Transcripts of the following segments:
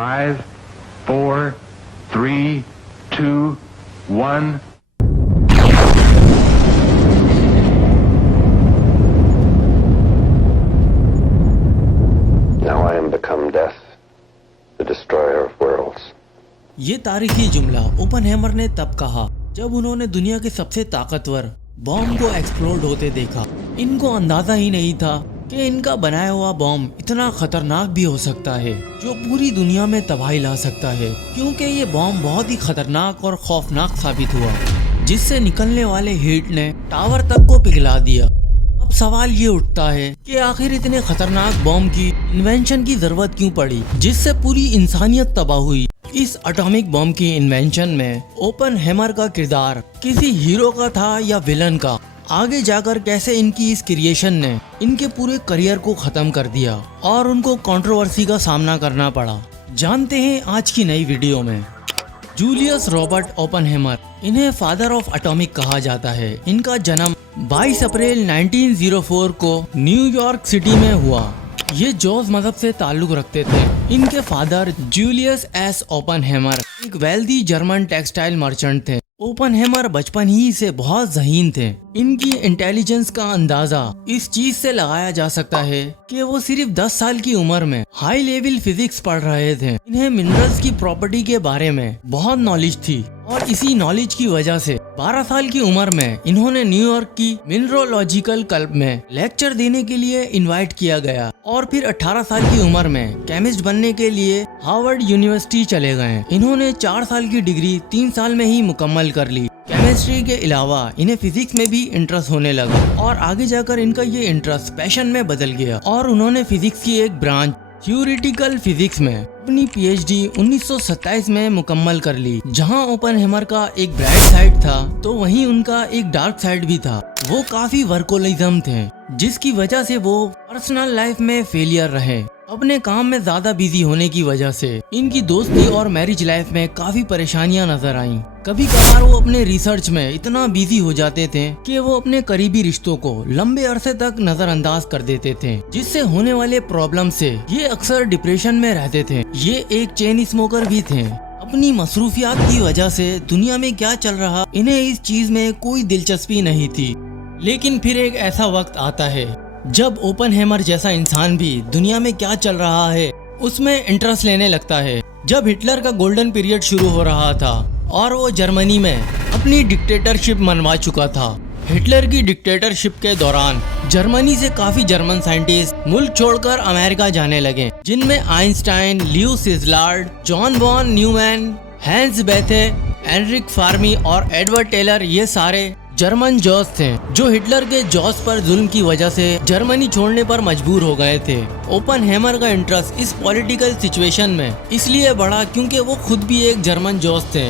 5, 4, 3, 2, 1. Now I am become death, the destroyer of worlds. ये तारीखी जुमला ओपनहेमर ने तब कहा जब उन्होंने दुनिया के सबसे ताकतवर बॉम्ब को एक्सप्लोड होते देखा। इनको अंदाजा ही नहीं था कि इनका बनाया हुआ बॉम्ब इतना खतरनाक भी हो सकता है जो पूरी दुनिया में तबाही ला सकता है, क्योंकि ये बॉम्ब बहुत ही खतरनाक और खौफनाक साबित हुआ, जिससे निकलने वाले हीट ने टावर तक को पिघला दिया। अब सवाल ये उठता है कि आखिर इतने खतरनाक बॉम्ब की इन्वेंशन की जरूरत क्यों पड़ी जिससे पूरी इंसानियत तबाह हुई। इस एटॉमिक बॉम्ब की इन्वेंशन में ओपनहेमर का किरदार किसी हीरो का था या विलन का। आगे जाकर कैसे इनकी इस क्रिएशन ने इनके पूरे करियर को खत्म कर दिया और उनको कंट्रोवर्सी का सामना करना पड़ा, जानते हैं आज की नई वीडियो में। जूलियस रॉबर्ट ओपनहेमर, इन्हें फादर ऑफ एटॉमिक कहा जाता है। इनका जन्म 22 अप्रैल 1904 को न्यूयॉर्क सिटी में हुआ। ये जॉज मजहब से ताल्लुक रखते थे। इनके फादर जूलियस एस ओपनहेमर एक वेल्दी जर्मन टेक्सटाइल मर्चेंट थे। ओपनहेमर बचपन ही से बहुत ज़हीन थे। इनकी इंटेलिजेंस का अंदाजा इस चीज से लगाया जा सकता है कि वो सिर्फ 10 साल की उम्र में हाई लेवल फिजिक्स पढ़ रहे थे। इन्हें मिनरल्स की प्रॉपर्टी के बारे में बहुत नॉलेज थी और इसी नॉलेज की वजह से 12 साल की उम्र में इन्होंने न्यूयॉर्क की मिनरोलॉजिकल क्लब में लेक्चर देने के लिए इनवाइट किया गया और फिर 18 साल की उम्र में केमिस्ट बनने के लिए हार्वर्ड यूनिवर्सिटी चले गए। इन्होंने 4 साल की डिग्री 3 साल में ही मुकम्मल कर ली। केमिस्ट्री के अलावा इन्हें फिजिक्स में भी इंटरेस्ट होने लगा और आगे जाकर इनका ये इंटरेस्ट पैशन में बदल गया और उन्होंने फिजिक्स की एक ब्रांच थ्योरेटिकल फिजिक्स में अपनी पीएचडी 1927 में मुकम्मल कर ली। जहां ओपनहेमर का एक ब्राइट साइड था तो वहीं उनका एक डार्क साइड भी था। वो काफी वर्कोलिज्म थे, जिसकी वजह से वो पर्सनल लाइफ में फेलियर रहे। अपने काम में ज्यादा बिजी होने की वजह से इनकी दोस्ती और मैरिज लाइफ में काफी परेशानियां नजर आईं। कभी कभार वो अपने रिसर्च में इतना बिजी हो जाते थे कि वो अपने करीबी रिश्तों को लंबे अरसे तक नजरअंदाज कर देते थे, जिससे होने वाले प्रॉब्लम से ये अक्सर डिप्रेशन में रहते थे। ये एक चेन स्मोकर भी थे। अपनी मसरूफियात की वजह से दुनिया में क्या चल रहा इन्हें इस चीज में कोई दिलचस्पी नहीं थी। लेकिन फिर एक ऐसा वक्त आता है जब ओपनहेमर जैसा इंसान भी दुनिया में क्या चल रहा है उसमें इंटरेस्ट लेने लगता है। जब हिटलर का गोल्डन पीरियड शुरू हो रहा था और वो जर्मनी में अपनी डिक्टेटरशिप मनवा चुका था। हिटलर की डिक्टेटरशिप के दौरान जर्मनी से काफी जर्मन साइंटिस्ट मुल्क छोड़कर अमेरिका जाने लगे, जिनमें Einstein, Leo Szilard, John von Neumann, Hans Bethe, Enrico Fermi और एडवर्ड टेलर ये सारे जर्मन जॉस थे जो हिटलर के जॉस पर जुल्म की वजह से जर्मनी छोड़ने पर मजबूर हो गए थे। ओपनहेमर का इंटरेस्ट इस पॉलिटिकल सिचुएशन में इसलिए बढ़ा क्योंकि वो खुद भी एक जर्मन जॉस थे।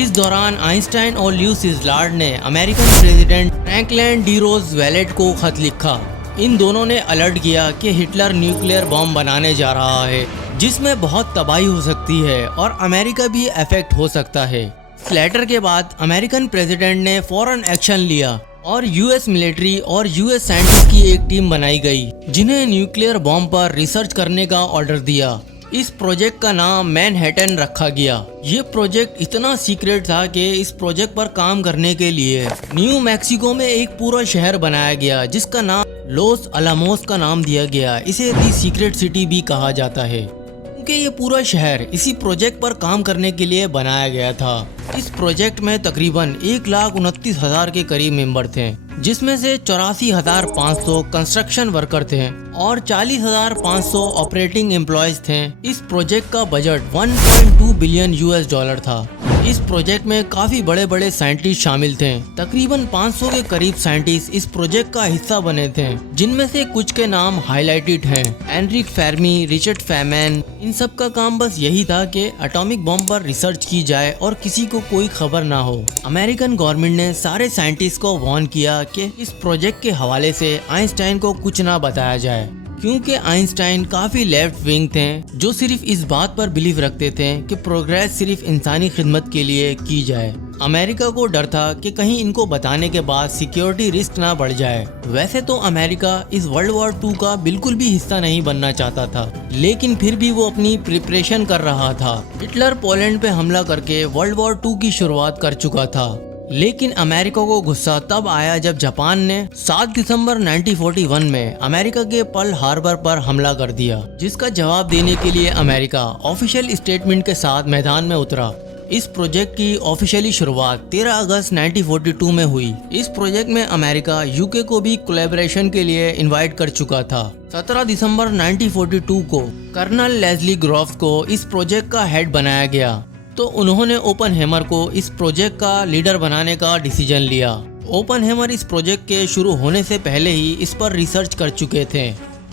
इस दौरान आइंस्टाइन और लियो सिजलार्ड ने अमेरिकन प्रेसिडेंट फ्रैंकलिन डी रोज़वेल्ट को खत लिखा। इन दोनों ने अलर्ट किया कि हिटलर न्यूक्लियर बॉम्ब बनाने जा रहा है जिसमें बहुत तबाही हो सकती है और अमेरिका भी अफेक्ट हो सकता है। इस लेटर के बाद अमेरिकन प्रेसिडेंट ने फौरन एक्शन लिया और यूएस मिलिट्री और यूएस साइंटिस्ट की एक टीम बनाई गई जिन्हें न्यूक्लियर बॉम्ब पर रिसर्च करने का ऑर्डर दिया। इस प्रोजेक्ट का नाम मैनहट्टन रखा गया। ये प्रोजेक्ट इतना सीक्रेट था कि इस प्रोजेक्ट पर काम करने के लिए न्यू मैक्सिको में एक पूरा शहर बनाया गया जिसका नाम लॉस अलामोस का नाम दिया गया। इसे दी सीक्रेट सिटी भी कहा जाता है क्योंकि ये पूरा शहर इसी प्रोजेक्ट पर काम करने के लिए बनाया गया था। इस प्रोजेक्ट में तकरीबन 1,29,000 के करीब मेंबर थे, जिसमें से 84,500 कंस्ट्रक्शन वर्कर थे और 40,500 ऑपरेटिंग एम्प्लॉयज थे। इस प्रोजेक्ट का बजट 1.2 बिलियन यूएस डॉलर था। इस प्रोजेक्ट में काफी बड़े बड़े साइंटिस्ट शामिल थे। तकरीबन 500 के करीब साइंटिस्ट इस प्रोजेक्ट का हिस्सा बने थे, जिनमें से कुछ के नाम हाईलाइटेड हैं। एनरिक फेर्मी, रिचर्ड फेमैन, इन सब का काम बस यही था कि एटॉमिक बॉम्ब पर रिसर्च की जाए और किसी को कोई खबर ना हो। अमेरिकन गवर्नमेंट ने सारे साइंटिस्ट को वार्न किया कि इस प्रोजेक्ट के हवाले से आइंस्टाइन को कुछ ना बताया जाए, क्योंकि आइंस्टाइन काफी लेफ्ट विंग थे जो सिर्फ इस बात पर बिलीव रखते थे कि प्रोग्रेस सिर्फ इंसानी खिदमत के लिए की जाए। अमेरिका को डर था कि कहीं इनको बताने के बाद सिक्योरिटी रिस्क ना बढ़ जाए। वैसे तो अमेरिका इस वर्ल्ड वॉर 2 का बिल्कुल भी हिस्सा नहीं बनना चाहता था, लेकिन फिर भी वो अपनी प्रिपरेशन कर रहा था। हिटलर पोलैंड पे हमला करके वर्ल्ड वॉर 2 की शुरुआत कर चुका था। लेकिन अमेरिका को गुस्सा तब आया जब जापान ने 7 दिसंबर 1941 में अमेरिका के पर्ल हार्बर पर हमला कर दिया, जिसका जवाब देने के लिए अमेरिका ऑफिशियल स्टेटमेंट के साथ मैदान में उतरा। इस प्रोजेक्ट की ऑफिशियली शुरुआत 13 अगस्त 1942 में हुई। इस प्रोजेक्ट में अमेरिका यूके को भी कोलैबोरेशन के लिए इनवाइट कर चुका था। 17 दिसंबर 1942 को कर्नल लेस्ली ग्रोव्स को इस प्रोजेक्ट का हेड बनाया गया, तो उन्होंने ओपनहेमर को इस प्रोजेक्ट का लीडर बनाने का डिसीजन लिया। ओपनहेमर इस प्रोजेक्ट के शुरू होने से पहले ही इस पर रिसर्च कर चुके थे।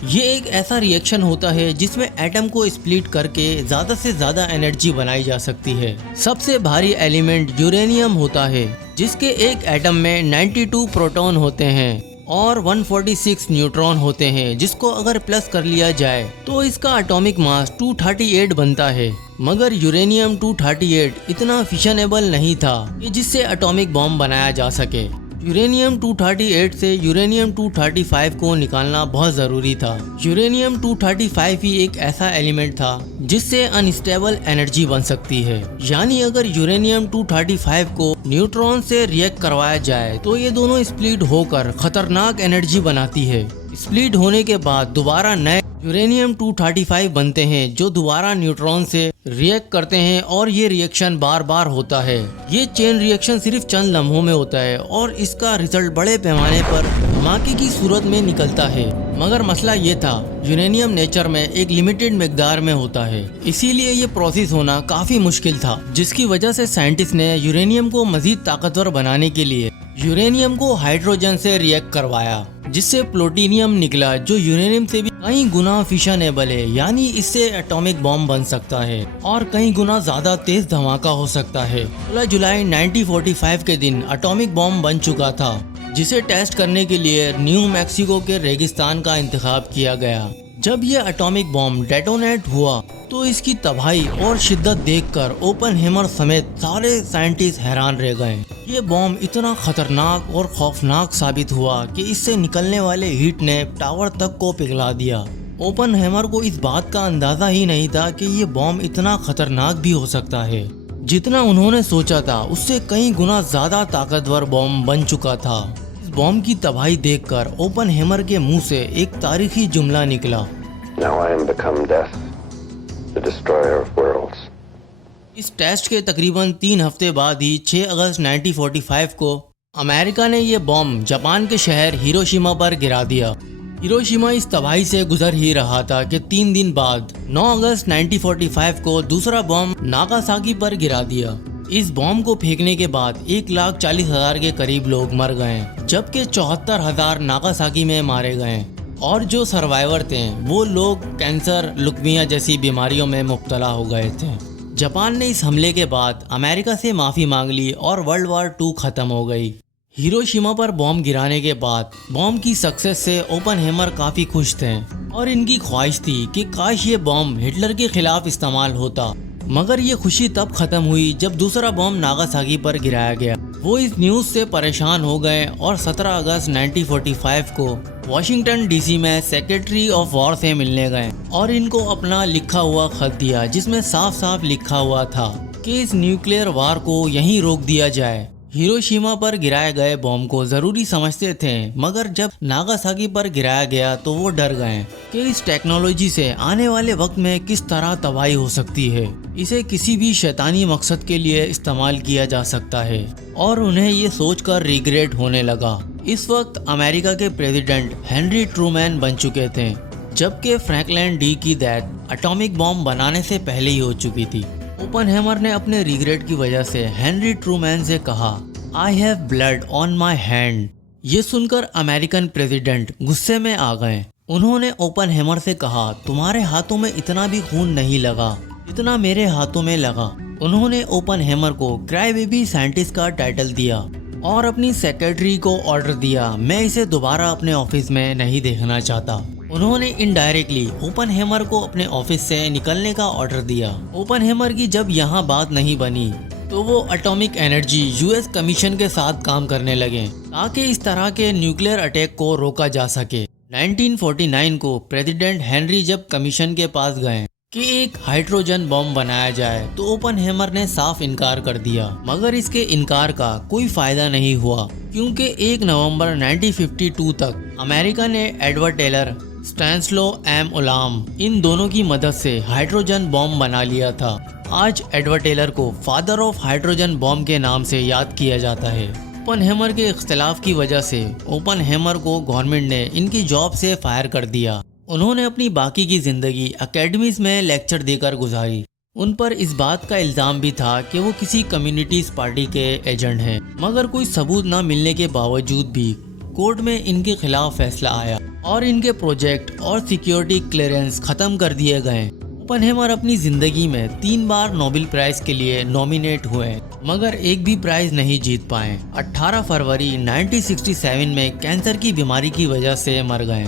ये एक ऐसा रिएक्शन होता है जिसमें एटम को स्प्लिट करके ज्यादा से ज्यादा एनर्जी बनाई जा सकती है। सबसे भारी एलिमेंट यूरेनियम होता है, जिसके एक एटम में 92 प्रोटॉन होते हैं और 146 न्यूट्रॉन होते हैं, जिसको अगर प्लस कर लिया जाए तो इसका एटॉमिक मास 238 बनता है। मगर यूरेनियम 238 इतना फिशनेबल नहीं था कि जिससे एटॉमिक बॉम्ब बनाया जा सके। यूरेनियम 238 से यूरेनियम 235 को निकालना बहुत ज़रूरी था। यूरेनियम 235 ही एक ऐसा एलिमेंट था जिससे अनस्टेबल एनर्जी बन सकती है। यानी अगर यूरेनियम 235 को न्यूट्रॉन से रिएक्ट करवाया जाए तो ये दोनों स्प्लिट होकर खतरनाक एनर्जी बनाती है। स्प्लिट होने के बाद दोबारा नए यूरेनियम 235 बनते हैं जो दोबारा न्यूट्रॉन से रिएक्ट करते हैं और ये रिएक्शन बार बार होता है। ये चेन रिएक्शन सिर्फ चंद लम्हों में होता है और इसका रिजल्ट बड़े पैमाने पर धमाके की सूरत में निकलता है। मगर मसला ये था, यूरेनियम नेचर में एक लिमिटेड मिकदार में होता है, इसीलिए ये प्रोसेस होना काफी मुश्किल था, जिसकी वजह से साइंटिस्ट ने यूरेनियम को मजीद ताकतवर बनाने के लिए यूरेनियम को हाइड्रोजन से रिएक्ट करवाया, जिससे प्लूटोनियम निकला जो यूरेनियम से भी कई गुना फिशनेबल है। यानी इससे एटॉमिक बॉम्ब बन सकता है और कई गुना ज्यादा तेज धमाका हो सकता है। 16 जुलाई 1945 के दिन एटॉमिक बॉम्ब बन चुका था, जिसे टेस्ट करने के लिए न्यू मैक्सिको के रेगिस्तान का इंतखाब किया गया। जब ये एटॉमिक बॉम्ब डेटोनेट हुआ तो इसकी तबाही और शिद्दत देखकर ओपनहेमर समेत सारे साइंटिस्ट हैरान रह गए। ये बॉम्ब इतना खतरनाक और खौफनाक साबित हुआ कि इससे निकलने वाले हीट ने टावर तक को पिघला दिया। ओपनहेमर को इस बात का अंदाजा ही नहीं था कि ये बॉम्ब इतना खतरनाक भी हो सकता है। जितना उन्होंने सोचा था उससे कई गुना ज्यादा ताकतवर बॉम्ब बन चुका था। इस बॉम्ब की तबाही देखकर ओपनहेमर के मुंह से एक तारीखी जुमला निकला, Now I am become death, the destroyer of worlds. इस टेस्ट के तकरीबन 3 हफ्ते बाद ही 6 अगस्त 1945 को अमेरिका ने ये बॉम्ब जापान के शहर हिरोशिमा पर गिरा दिया। हिरोशिमा इस तबाही से गुजर ही रहा था कि 3 दिन बाद 9 अगस्त 1945 को दूसरा बॉम्ब नागासाकी पर गिरा दिया। इस बॉम्ब को फेंकने के बाद 1,40,000 के करीब लोग मर गए, जबकि 74,000 नागासाकी में मारे गए और जो सर्वाइवर थे वो लोग कैंसर, लुकमिया जैसी बीमारियों में मुब्तला हो गए थे। जापान ने इस हमले के बाद अमेरिका से माफ़ी मांग ली और वर्ल्ड वॉर 2 ख़त्म हो गई। हिरोशिमा पर बॉम्ब गिराने के बाद बॉम्ब की सक्सेस से ओपनहेमर काफ़ी खुश थे और इनकी ख्वाहिश थी कि काश ये बॉम्ब हिटलर के खिलाफ इस्तेमाल होता। मगर ये खुशी तब ख़त्म हुई जब दूसरा बॉम्ब नागासाकी पर गिराया गया। वो इस न्यूज़ से परेशान हो गए और 17 अगस्त 1945 को वाशिंगटन डीसी में सेक्रेटरी ऑफ वॉर से मिलने गए और इनको अपना लिखा हुआ खत दिया, जिसमें साफ साफ लिखा हुआ था कि इस न्यूक्लियर वार को यहीं रोक दिया जाए। हिरोशिमा पर गिराए गए बॉम्ब को ज़रूरी समझते थे, मगर जब नागासाकी पर गिराया गया तो वो डर गए कि इस टेक्नोलॉजी से आने वाले वक्त में किस तरह तबाही हो सकती है। इसे किसी भी शैतानी मकसद के लिए इस्तेमाल किया जा सकता है और उन्हें ये सोचकर रिग्रेट होने लगा। इस वक्त अमेरिका के प्रेसिडेंट हेनरी ट्रूमैन बन चुके थे, जबकि फ्रैंकलिन डी की डेथ एटॉमिक बॉम्ब बनाने से पहले ही हो चुकी थी। ओपनहेमर ने अपने रिग्रेट की वजह से हेनरी ट्रूमैन से कहा, I have blood on my hand. ये सुनकर अमेरिकन प्रेसिडेंट गुस्से में आ गए। उन्होंने ओपनहेमर से कहा, तुम्हारे हाथों में इतना भी खून नहीं लगा जितना मेरे हाथों में लगा। उन्होंने ओपनहेमर को क्राई बेबी साइंटिस्ट का टाइटल दिया और अपनी सेक्रेटरी को ऑर्डर दिया, मैं इसे दोबारा अपने ऑफिस में नहीं देखना चाहता। उन्होंने इनडायरेक्टली ओपनहेमर को अपने ऑफिस से निकलने का ऑर्डर दिया। ओपनहेमर की जब यहाँ बात नहीं बनी तो वो एटॉमिक एनर्जी यूएस कमीशन के साथ काम करने लगे ताकि इस तरह के न्यूक्लियर अटैक को रोका जा सके। 1949 को प्रेसिडेंट हेनरी जब कमीशन के पास गए कि एक हाइड्रोजन बॉम्ब बनाया जाए तो ओपनहेमर ने साफ इनकार कर दिया, मगर इसके इनकार का कोई फायदा नहीं हुआ क्योंकि 1 नवंबर 1952 तक अमेरिका ने एडवर्ड टेलर, स्टैनिस्लो एम उलाम इन दोनों की मदद से हाइड्रोजन बॉम्ब बना लिया था। आज एडवर्ड टेलर को फादर ऑफ हाइड्रोजन बॉम्ब के नाम से याद किया जाता है। ओपनहेमर के इख्तिलाफ की वजह से ओपनहेमर को गवर्नमेंट ने इनकी जॉब से फायर कर दिया। उन्होंने अपनी बाकी की जिंदगी एकेडमीज में लेक्चर देकर गुजारी। उन पर इस बात का इल्ज़ाम भी था कि वो किसी कम्युनिटीज पार्टी के एजेंट हैं, मगर कोई सबूत न मिलने के बावजूद भी कोर्ट में इनके खिलाफ फैसला आया और इनके प्रोजेक्ट और सिक्योरिटी क्लियरेंस खत्म कर दिए गए। ओपनहेमर अपनी जिंदगी में 3 बार नोबेल प्राइज के लिए नॉमिनेट हुए, मगर एक भी प्राइज नहीं जीत पाए। 18 फरवरी 1967 में कैंसर की बीमारी की वजह से मर गए।